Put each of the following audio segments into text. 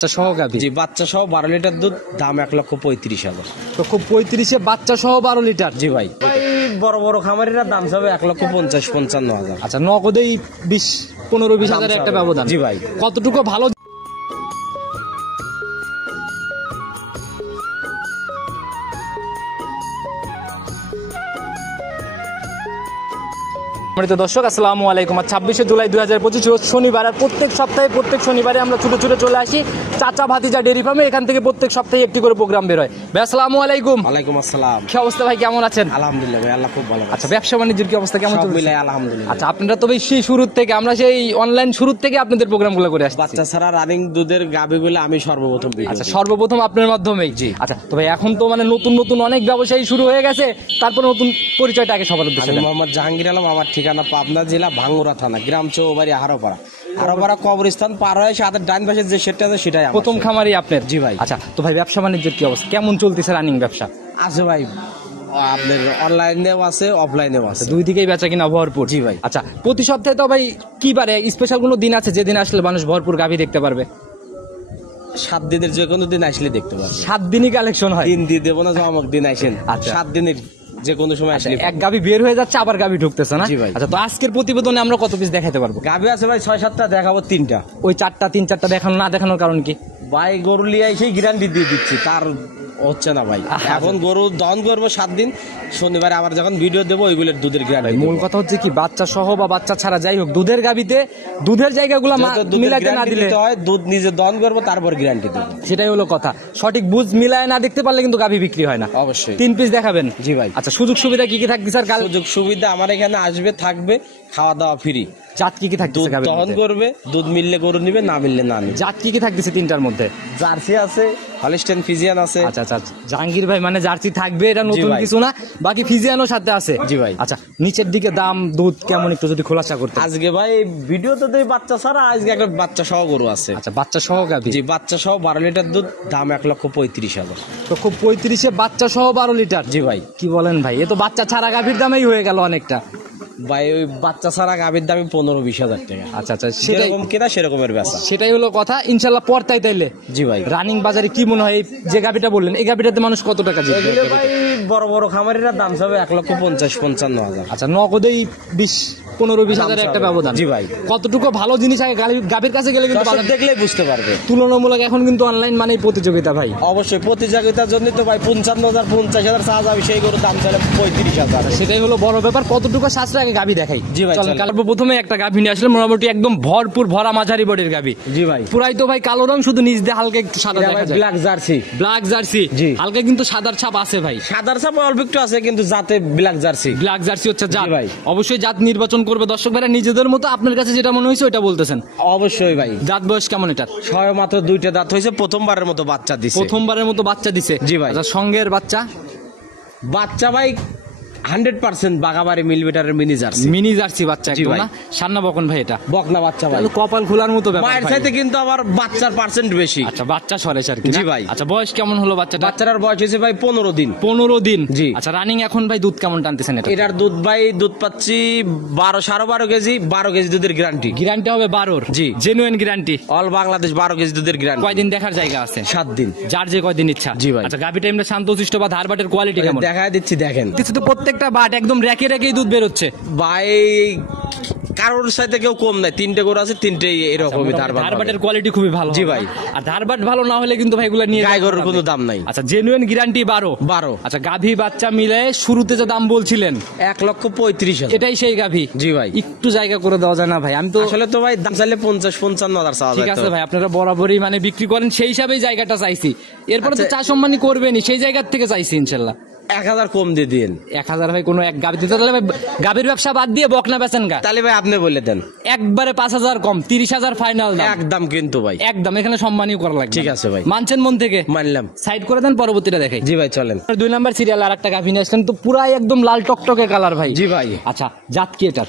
সহ গাভী জি বাচ্চা সহ 12 লিটার দুধ, দাম 1,35,000। তো খুব 35-এ বাচ্চা সহ 12 লিটার। জি ভাই, বড় বড় খামারিরা দাম চাবে 1,50,000-55,000। আচ্ছা, নগদেই 15-20 হাজারের একটা ব্যবধান। জি ভাই, কতটুকু ভালো দর্শক, আসসালামু আলাইকুম। 26শে জুলাই 2025 শনিবার। আর প্রত্যেক শনিবারে আমরা ছুটে ছুটে চলে আসি চাচা ভাতিজা ডেরি ফার্মে। এখান থেকে প্রত্যেক সপ্তাহে একটি করে প্রোগ্রাম বের হয়। ভাই আসসালামু আলাইকুম। ওয়ালাইকুম আসসালাম। কি অবস্থা ভাই, কেমন আছেন? আলহামদুলিল্লাহ ভাই, আল্লাহ খুব ভালো। আচ্ছা, ব্যবসা বাণিজ্যের কি অবস্থা, কেমন চলছে? মিলাই আলহামদুলিল্লাহ। আচ্ছা, আপনারা তো ভাই সেই শুরু থেকে, আমরা সেই অনলাইন শুরু থেকে আপনাদের প্রোগ্রামগুলো করে আসছি। বাচ্চা ছাড়া রানিং দুধের গাভীগুলো আমি সর্বপ্রথম। আচ্ছা, সর্বপ্রথম আপনার মাধ্যমেই। জি। আচ্ছা, তো ভাই এখন তো মানে নতুন নতুন অনেক ব্যবসায়ী শুরু হয়ে গেছে, তারপর নতুন পরিচয়টা আগে সবার উদ্দেশ্যে আমি দেন। মোহাম্মদ জাহাঙ্গীর আলম, আমার ঠিকানা পাবনা জেলা ভাঙ্গুরা থানা, গ্রাম চৌবাড়ি হারোপাড়া কবরস্থান পার হয়ে সাথে ডান পাশে যে সেটটা আছে সেটাই আমার প্রথম খামারই আপনার? জি ভাই। আচ্ছা, তো ভাই ব্যবসা বাণিজ্যের কি অবস্থা, কেমন চলতেছে রানিং ব্যবসা? আছে ভাই, আপনার অনলাইনেও আছে অফলাইনেও আছে, দুই দিকেই বেচা কিনা ভরপুর। জি ভাই। আচ্ছা, প্রতি সপ্তাহে তো ভাই কি বারে স্পেশাল কোনো দিন আছে যেদিন আসলে মানুষ ভরপুর গাভী দেখতে পারবে? 7 দিনের যে কোনো দিন আসলে দেখতে পারবে। 7 দিনই কালেকশন হয়? দিন দিয়ে দেবো না, অমুক দিন আসেন। আচ্ছা। 7 দিনের যে কোনো সময় আসলে এক গাভী বের হয়ে যাচ্ছে, আবার গাভী ঢুকতেছে না? জি ভাই। আচ্ছা, তো আজকের প্রতিবেদনে আমরা কত পিস দেখাতে পারবো? গাভী আছে ভাই 6-7টা, দেখাবো 3টা। ওই 3-4টা দেখানো না দেখানোর কারণ কি? ভাই গরু লিয়ে সেই গ্যারান্টি দিয়ে দিচ্ছি, তার হচ্ছে না ভাই। এখন গরু দহন করবো 7 দিন, শনিবার আবার যখন ভিডিও দেবো ওইগুলোর দুধের গ্যারান্টি। মূল কথা হচ্ছে কি, বাচ্চা সহ বা বাচ্চা ছাড়া যাই হোক, দুধের গাভীতে দুধের জায়গাগুলো মিলাইতে না দিলে হয়, দুধ নিজে দহন করবো তারপর গ্যারান্টি দেবো, সেটাই হলো কথা। সঠিক বুঝ মিলায় না দেখতে পারলে কিন্তু গাভী বিক্রি হয় না। অবশ্যই। 3 পিস দেখাবেন? জি ভাই। আচ্ছা, সুযোগ সুবিধা কি কি থাকবে স্যার? সুযোগ সুবিধা আমার এখানে আসবে, থাকবে, খাওয়া দাওয়া ফ্রি। জাত কি কি থাকতেছে? দুধ দহন করবে, দুধ মিললে গরু নিবে, না মিললে না নিবে। জাত কি কি থাকতেছে 3টার মধ্যে? জার্সি আছে, হলিস্টেইন ফিজিয়ান আছে। আচ্ছা আচ্ছা, জাহাঙ্গীর ভাই মানে জার্সি থাকবে, এটা নতুন ভাই। কিছু না, বাকি ফিজিয়ানও সাথে আছে? জি ভাই। আচ্ছা, নিচের দিকে দাম দুধ কেমন একটু যদি খোলাসা করতে? আজকে ভাই ভিডিওতে দেই বাচ্চা ছাড়া, আজকে একটা বাচ্চা সহ গরু আছে। আচ্ছা, বাচ্চা সহ গাভী? জি বাচ্চা সহ 12 লিটার দুধ, দাম 1,35,000। তো খুব 35-এ বাচ্চা সহ 12 লিটার? জি ভাই। কি বলেন ভাই, এ তো বাচ্চা ছাড়া গাভীর দামেই হয়ে গেল অনেকটা। ভাই ওই বাচ্চা ছাড়া গাভীর দাম 15-20 হাজার টাকা। আচ্ছা আচ্ছা, সেটাই যেরকম কেনা সেরকমের বেচা। সেটাই হলো কথা। ইনশাল্লাহ পড়তাই তাইলে। জি ভাই। রানিং বাজারে কি মনে হয়, এই যে গাভীটা বললেন, এই গাভীটাতে মানুষ কত টাকা জিতবে? এগুলো ভাই বড় বড় খামারিরা দাম চাবে 1,50,000-55,000। আচ্ছা, নগদেই 15-20 হাজারের একটা ব্যবধান। জি ভাই। কতটুকু ভালো জিনিস আগে গাভীর কাছে গেলে কিন্তু দর্শক দেখলে বুঝতে পারবে। তুলনামূলক এখন কিন্তু অনলাইন মানেই প্রতিযোগিতা ভাই। অবশ্যই প্রতিযোগিতার জন্য তো ভাই 55,000-50,000 চাওয়া যাবে, সেই গরু দাম চাইলে 35,000। সেটাই হলো বড় ব্যাপার, কতটুকু সাশ্রয় আগে গাভী দেখাই। জি ভাই, চলেন, প্রথমে একটা গাভী নিয়ে আসলে মোটামুটি একদম ভরপুর ভরা মাঝারি বডির গাভী। জি ভাই। পুরাই তো ভাই কালো রং, শুধু নিচ দিয়ে হালকা একটু সাদা দেখা যায়। Black jersey. Black jersey? জি। হালকা কিন্তু সাদার ছাপ আছে ভাই। সাদার ছাপ অল্প একটু আছে, কিন্তু জাতে ব্ল্যাক জার্সি। ব্ল্যাক জার্সি হচ্ছে জাত। জি ভাই। অবশ্যই জাত নির্বাচন করবে দর্শক ভাইরা নিজেদের মতো। আপনার কাছে যেটা মনে হয়েছে ওটা বলতেছেন? অবশ্যই ভাই। জাত বয়স কেমন এটা? ছয় মাত্র 2টা দাঁত হয়েছে, প্রথমবারের মতো বাচ্চা দিছে। প্রথমবারের মতো বাচ্চা দিছে? জি ভাই। আচ্ছা, সঙ্গের বাচ্চা? বাচ্চা ভাই 100% Bagabari মিলমিটারের mini jersey. Mini jersey বাচ্চা জি একদম ভাই। না? সান্না বকন ভাই এটা? বকনা বাচ্চা ভাই। তাহলে কপাল খোলার মতো ব্যাপার মায়ের ভাই। চাইতে কিন্তু আবার বাচ্চার পার্সেন্ট বেশি। আচ্ছা, বাচ্চা সরেছে আর কি? জি ভাই। আচ্ছা, বয়স কেমন হলো বাচ্চাটা? বাচ্চাটার বয়স হয়েছে ভাই 15 দিন। 15 দিন? জি। আচ্ছা, রানিং এখন ভাই দুধ কেমন টানতেছেন এটা? এটার দুধ ভাই দুধ পাচ্ছি 12 কেজি, 12 কেজি দুধের গ্যারান্টি। গ্যারান্টি হবে 12? জি। Genuine guarantee? All Bangladesh 12 KG দুধের গ্যারান্টি। কয়দিন দেখার জায়গা আছে? 7 দিন। যার যে কয়দিন ইচ্ছা। জি ভাই। আচ্ছা, গাভী টাইমটা শান্তশিষ্ট বা ধারবাটের কোয়ালিটি কেমন? দেখায় দিচ্ছি, দেখেন। কিছু তো প্রত্যেকটা বাট একদম রেখে রেখেই দুধ বের হচ্ছে ভাই কারোর সাথে কেউ কম নাই, 3টে গরু আছে, 3টেই এরকমই ধারবাটের কোয়ালিটি খুবই ভালো। জি ভাই। আর ধারবাট ভালো না হলে কিন্তু ভাই এগুলো নিয়ে গায়ে গরুর কোনো দাম নাই। আচ্ছা, জেনুইন গ্যারান্টি 12? আচ্ছা, গাভী বাচ্চা মিলে শুরুতে যে দাম বলছিলেন 1,35,000, এটাই সেই গাভী? জি ভাই। একটু জায়গা করে দেওয়া যায় না ভাই? আমি তো আসলে তো ভাই দাম চাইলে 50-55,000 চাওয়া যায়। ঠিক আছে ভাই, আপনারা বরাবরই মানে বিক্রি করেন, সেই হিসাবেই জায়গাটা চাইছি। এরপরে তো চা সম্মানী করবেনই, সেই জায়গার থেকে চাইছি ইনশাল্লাহ। 1000 কম দিয়ে দিন। 1000 ভাই কোনো এক গাভী দিতে? তাহলে ভাই গাভীর ব্যবসা বাদ দিয়ে বকনা বেচেন গা? তাহলে ভাই আপনি বলে দেন। একবারে 5,000 কম, 30,000 ফাইনাল দাম। একদম কিন্তু ভাই একদম, এখানে সম্মানই করা লাগবে। ঠিক আছে ভাই। মানছেন মন থেকে? মানলাম। সাইড করে দেন, পরবর্তীটা দেখাই। জি ভাই চলেন। 2 নাম্বার সিরিয়াল আর একটা গাভী নিয়ে আসলেন, তো পুরাই একদম লাল টকটকে কালার ভাই। জি ভাই। আচ্ছা, জাত কি এটার?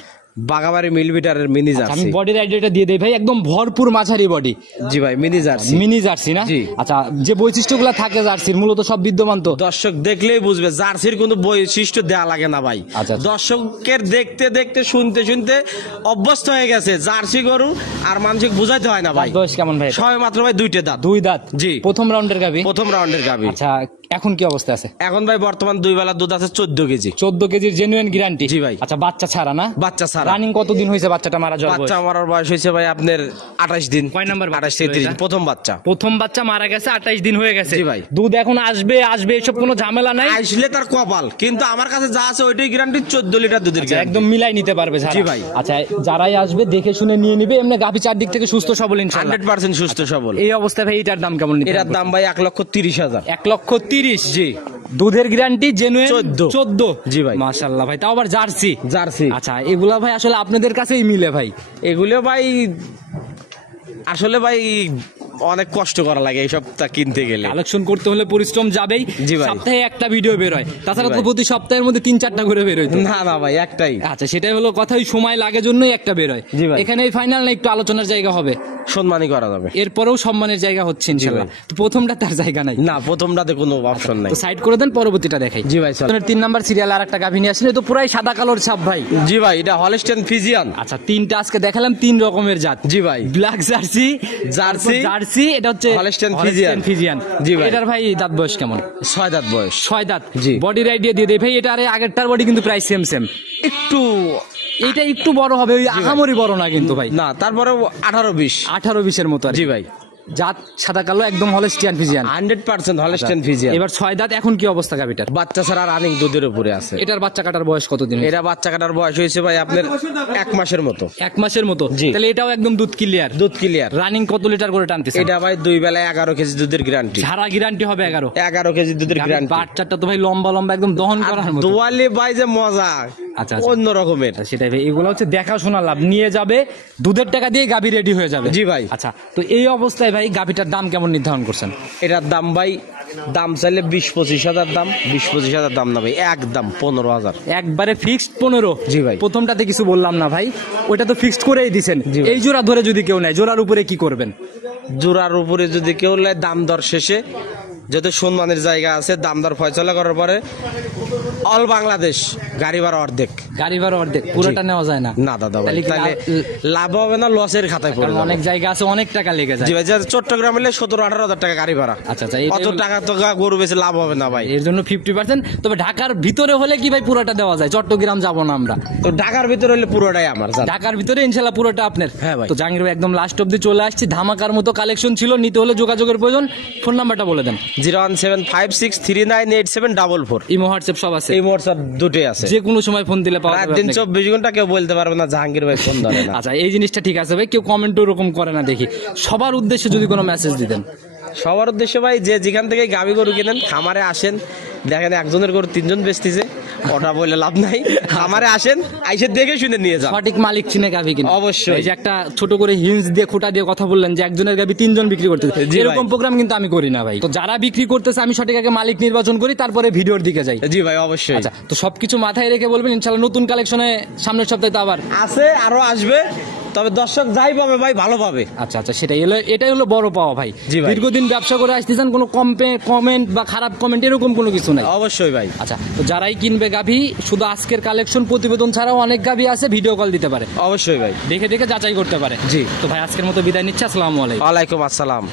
বাগাবাড়ি মিলবিটারের মিনি আমি জার্সি। বডির আইডিয়াটা দিয়ে দেই ভাই, একদম ভরপুর মাঝারি বডি। জি ভাই, মিনি জার্সি। মিনি জার্সি না? জি। আচ্ছা, যে বৈশিষ্ট্যগুলো থাকে জার্সির মূলত সব বিদ্যমান তো? দর্শক দেখলেই বুঝবে, জার্সির কোনো বৈশিষ্ট্য দেওয়া লাগে না ভাই। আচ্ছা। দর্শকের দেখতে দেখতে শুনতে শুনতে অভ্যস্ত হয়ে গেছে জার্সি গরু, আর মানুষকে বুঝাইতে হয় না ভাই। দাঁত বয়স কেমন ভাই? সবে মাত্র ভাই 2টে দাঁত। 2 দাঁত? জি। প্রথম রাউন্ডের গাভী? প্রথম রাউন্ডের গাভী। আচ্ছা, এখন কি অবস্থা আছে? এখন ভাই বর্তমান 2 বেলা দুধ আছে 14 কেজি। 14 কেজির জেনুইন গ্যারান্টি? জি ভাই। আচ্ছা, বাচ্চা ছাড়া না? বাচ্চা ছাড়া। রানিং কতদিন হয়েছে বাচ্চাটা মারা যাওয়ার? বাচ্চা মারার বয়স হয়েছে ভাই আপনার 28 দিন। কয় নাম্বার? 28 33 দিন, প্রথম বাচ্চা। প্রথম বাচ্চা মারা গেছে, 28 দিন হয়ে গেছে। জি ভাই। দুধ এখন আসবে এসব কোনো ঝামেলা নাই? আসলে তার কপাল, কিন্তু আমার কাছে যা আছে ওইটাই গ্যারান্টি, 14 লিটার দুধের আচ্ছা, গ্যারান্টি। একদম মিলাই নিতে পারবে যারা? জি ভাই। আচ্ছা, যারাই আসবে দেখে শুনে নিয়ে নিবে। এমনি গাভী চারদিক থেকে সুস্থ সবল ইনশাআল্লাহ? 100% সুস্থ সবল। এই অবস্থায় ভাই এটার দাম কেমন নিতে? এটার দাম ভাই 1,30,000। 1,30,000? জি। দুধের গ্যারান্টি জেনুইন 14? জি ভাই। মাশাআল্লাহ ভাই, তাও আবার জার্সি? জার্সি। আচ্ছা, এগুলা ভাই আসলে আপনাদের কাছেই মিলে ভাই? এগুলো ভাই আসলে ভাই অনেক কষ্ট করা লাগে এইসব কিনতে গেলে। কালেকশন করতে হলে পরিশ্রম যাবেই। জি ভাই। সপ্তাহে একটা ভিডিও বের হয়, তাছাড়া জি তো ভাই। প্রতি সপ্তাহের মধ্যে 3-4টা করে বের হয় তো? না না ভাই, একটাই। আচ্ছা, সেটাই হলো কথা, ওই সময় লাগে জন্যই একটা বের হয়। জি ভাই। এখানে ফাইনাল না একটু আলোচনার জায়গা হবে? সম্মানই করা যাবে। এরপরেও সম্মানের জায়গা হচ্ছে ইনশাআল্লাহ। তো প্রথমটা তার জায়গা নাই? না, প্রথমটাতে কোনো অপশন নাই। তো সাইড করে দেন, পরবর্তীটা দেখাই। জি ভাই, চল। 3 নাম্বার সিরিয়াল আর একটা গাভী নিয়ে আসলে, তো পুরাই সাদা কালোর ছাপ ভাই। জি ভাই, এটা হলস্টেইন ফ্রিজিয়ান। আচ্ছা, 3টা আজকে দেখালাম, 3 রকমের জাত। জি ভাই। ব্ল্যাক জার্সি, জার্সি, জার্সি, এটা হচ্ছে হলস্টেইন ফ্রিজিয়ান। জি ভাই। এটার ভাই দাঁত বয়স কেমন? 6 দাঁত বয়স। 6 দাঁত? জি। বডির আইডিয়া দিয়ে দেই ভাই, এটা আরে আগেরটার বডি কিন্তু প্রায় সেম। একটু এটা একটু বড় হবে, ওই আহামরি বড় না কিন্তু ভাই। না, তারপরে 18-20। 18-20 মতো আর কি। জি ভাই। জাত সাদা কালো, একদম হলস্টিয়ান ফ্রিজিয়ান। 100% Holstein Friesian. এবার 6 দাঁত, এখন কি অবস্থা গাভীটার? বাচ্চা ছাড়া রানিং দুধের উপরে আছে। এটার বাচ্চা কাটার বয়স কতদিন? এটা বাচ্চা কাটার বয়স হয়েছে ভাই আপনার 1 মাসের মতো। 1 মাসের মতো? জি। তাহলে এটাও একদম দুধ ক্লিয়ার? দুধ ক্লিয়ার। রানিং কত লিটার করে টানতেছে? এটা ভাই 2 বেলায় 11 কেজি দুধের গ্যারান্টি। ঝাড়া গ্যারান্টি হবে 11 কেজি দুধের গ্যারান্টি। বাচ্চাটা তো ভাই লম্বা একদম দহন করার মতো। দোয়ালে ভাই যে মজা, আচ্ছা। অন্য রকমের। সেটাই ভাই, এগুলো হচ্ছে দেখাশোনা লাভ। নিয়ে যাবে, দুধের টাকা দিয়ে গাভী রেডি হয়ে যাবে। জি ভাই। আচ্ছা, তো এই অবস্থায় ভাই গাভীটার দাম কেমন নির্ধারণ করছেন? এটার দাম ভাই, দাম চাইলে 20-25 হাজার দাম। 20-25 হাজার দাম না ভাই, একদম 15,000। একবারে ফিক্সড 15? জি ভাই। প্রথমটাতে কিছু বললাম না ভাই, ওইটা তো ফিক্সড করেই দিছেন। জি ভাই। এই জোড়া ধরে যদি কেউ নেয়, জোড়ার উপরে কি করবেন? জোড়ার উপরে যদি কেউ নেয়, দাম দর শেষে যেহেতু সম্মানের জায়গা আছে, দাম দর ফয়সলা করার পরে অল বাংলাদেশ গাড়ি ভাড়া অর্ধেক। গাড়ি ভাড়া অর্ধেক? পুরোটা নেওয়া যায় না? না দাদা ভাই, তাহলে কি তাহলে লাভ হবে না, লসের খাতায় পড়ে কারণ যাবে। অনেক জায়গা আছে, অনেক টাকা লেগে যায়। জি ভাই, চট্টগ্রাম এলে 17-18 হাজার টাকা গাড়ি ভাড়া। আচ্ছা, অত টাকা তো গরু বেশি লাভ হবে না ভাই। এর জন্য 50%। তবে ঢাকার ভিতরে হলে কি ভাই পুরোটা দেওয়া যায়? চট্টগ্রাম যাবো না আমরা, তো ঢাকার ভিতরে হলে পুরোটাই আমার। ঢাকার ভিতরে ইনশাল্লাহ পুরোটা আপনার। হ্যাঁ ভাই। তো জাহাঙ্গীর ভাই, একদম লাস্ট অব্দি চলে আসছি। ধামাকার মতো কালেকশন ছিল, নিতে হলে যোগাযোগের প্রয়োজন। ফোন নাম্বারটা বলে দেন। 01756398744। ইমো হোয়াটসঅ্যাপ সব আছে? এই হোয়াটসঅ্যাপ দুটোই আছে। যে কোনো সময় ফোন দিলে পাওয়া রাত যাবে দিন আপনাকে। 24 ঘন্টা কেউ বলতে পারবে না জাহাঙ্গীর ভাই ফোন ধরে না। আচ্ছা, এই জিনিসটা ঠিক আছে ভাই, কেউ কমেন্ট ওরকম করে না দেখি। সবার উদ্দেশ্যে যদি কোনো মেসেজ দিতেন? সবার উদ্দেশ্যে ভাই, যে যেখান থেকে গাভী গরু কিনেন, খামারে আসেন, দেখেন একজনের গরু 3জন বেচতেছে, ওটা বলে লাভ নাই। খামারে আসেন, আইসে দেখে শুনে নিয়ে যান। সঠিক মালিক চিনে গাভী কিনে। অবশ্যই। এই যে একটা ছোট করে হিন্স দিয়ে, খোটা দিয়ে কথা বললেন যে একজনের গাভী 3জন বিক্রি করতেছে, জি ভাই। এরকম প্রোগ্রাম কিন্তু আমি করি না ভাই। তো যারা বিক্রি করতেছে, আমি সঠিক আগে মালিক নির্বাচন করি, তারপরে ভিডিওর দিকে যাই। জি ভাই, অবশ্যই। আচ্ছা, তো সবকিছু মাথায় রেখে বলবেন ইনশাআল্লাহ নতুন কালেকশনে সামনের সপ্তাহে তো আবার আছে, আরো আসবে। তবে দর্শক যাই পাবে ভাই, ভালো পাবে। আচ্ছা, এটাই হলো বড় পাওয়া ভাই। জি ভাই। দীর্ঘদিন ব্যবসা করে আসতেছেন, কোনো কমেন্ট বা খারাপ কমেন্ট এরকম কোনো কিছু নাই। অবশ্যই ভাই। আচ্ছা, তো যারাই কিনবে গাভী, শুধু আজকের কালেকশন প্রতিবেদন ছাড়াও অনেক গাভী আছে, ভিডিও কল দিতে পারে, অবশ্যই ভাই, দেখে যাচাই করতে পারে। জি। তো ভাই, আজকের মতো বিদায় নিচ্ছি। আসসালামু আলাইকুম। ওয়ালাইকুম আসসালাম।